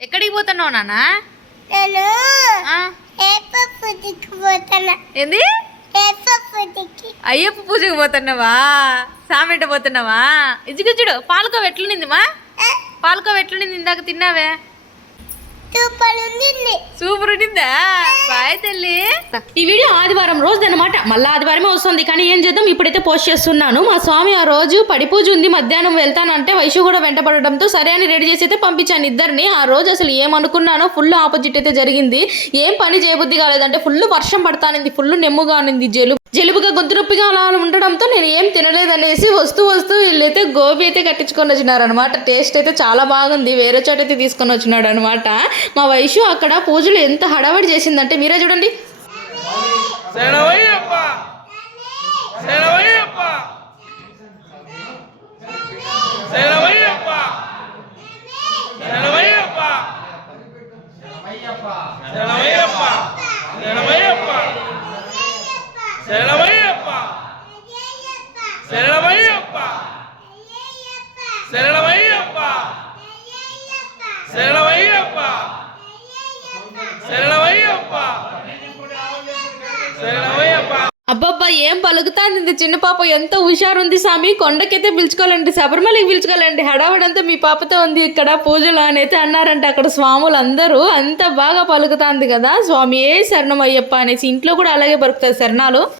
ఎక్కడికి పోతున్నావు నానా నేను అయ్యప్ప పూజకి పోతున్నా. ఏంది? అయ్యప్ప పూజకి పోతున్నావా? సామెట పోతున్నావా? ఇజ్జిగుజ్జుడు పాలకోవ ఎట్లునింది మా పాలకోవ ఎట్లునింది ఇందాక తిన్నావే? సూపర్ ఉండిందా? ఈ వీడియో ఆదివారం రోజు అనమాట మళ్ళీ ఆదివారమే వస్తుంది. కానీ ఏం చేద్దాం? ఇప్పుడైతే పోస్ట్ చేస్తున్నాను. మా స్వామి ఆ రోజు పడిపూజ ఉంది. మధ్యాహ్నం వెళ్తానంటే వైషు కూడా వెంటపడడంతో సరే అని రెడీ చేసి అయితే పంపించాను ఇద్దరిని. ఆ రోజు అసలు ఏమనుకున్నానో ఫుల్ ఆపోజిట్ అయితే జరిగింది. ఏం పని చేయబుద్ధి కాలేదంటే ఫుల్ వర్షం పడతానింది. ఫుల్ నెమ్ముగా ఉంది జలుబు. జలుబుగా గొంతు నొప్పిగా అలా ఉండడంతో నేను ఏం తినలేదనేసి వస్తూ వస్తూ వీళ్ళైతే గోబీ అయితే కట్టించుకొని వచ్చినారనమాట. టేస్ట్ అయితే చాలా బాగుంది. వేరే చోట అయితే తీసుకొని వచ్చినాడు అనమాట మా వయసు అక్కడ పూజలు ఎంత హడావడి చేసిందంటే మీరే చూడండి. శరణమయ్యప్ప శరణమయ్యప్ప శరణమయ్యప్ప శరణమయ్యప్ప శరణమయ్యప్ప శరణమయ్యప్ప శరణమయ్యప్ప శరణమయ్యప్ప శరణమయ్యప్ప శరణమయ్యప్ప అబ్బబ్బా ఏం పలుకుతాంది చిన్న పాప? ఎంత హుషారుంది స్వామి కొండకైతే పిలుచుకోవాలండి శబరిమలకి పిలుచుకోవాలండి. హడావడంతా మీ పాపతో ఉంది ఇక్కడ పూజలు అని అయితే అన్నారంట అక్కడ స్వాములు అందరూ అంత బాగా పలుకుతాంది కదా స్వామి. ఏ శరణం అయ్యప్ప అనేసి ఇంట్లో కూడా అలాగే పలుకుతారు శరణాలు.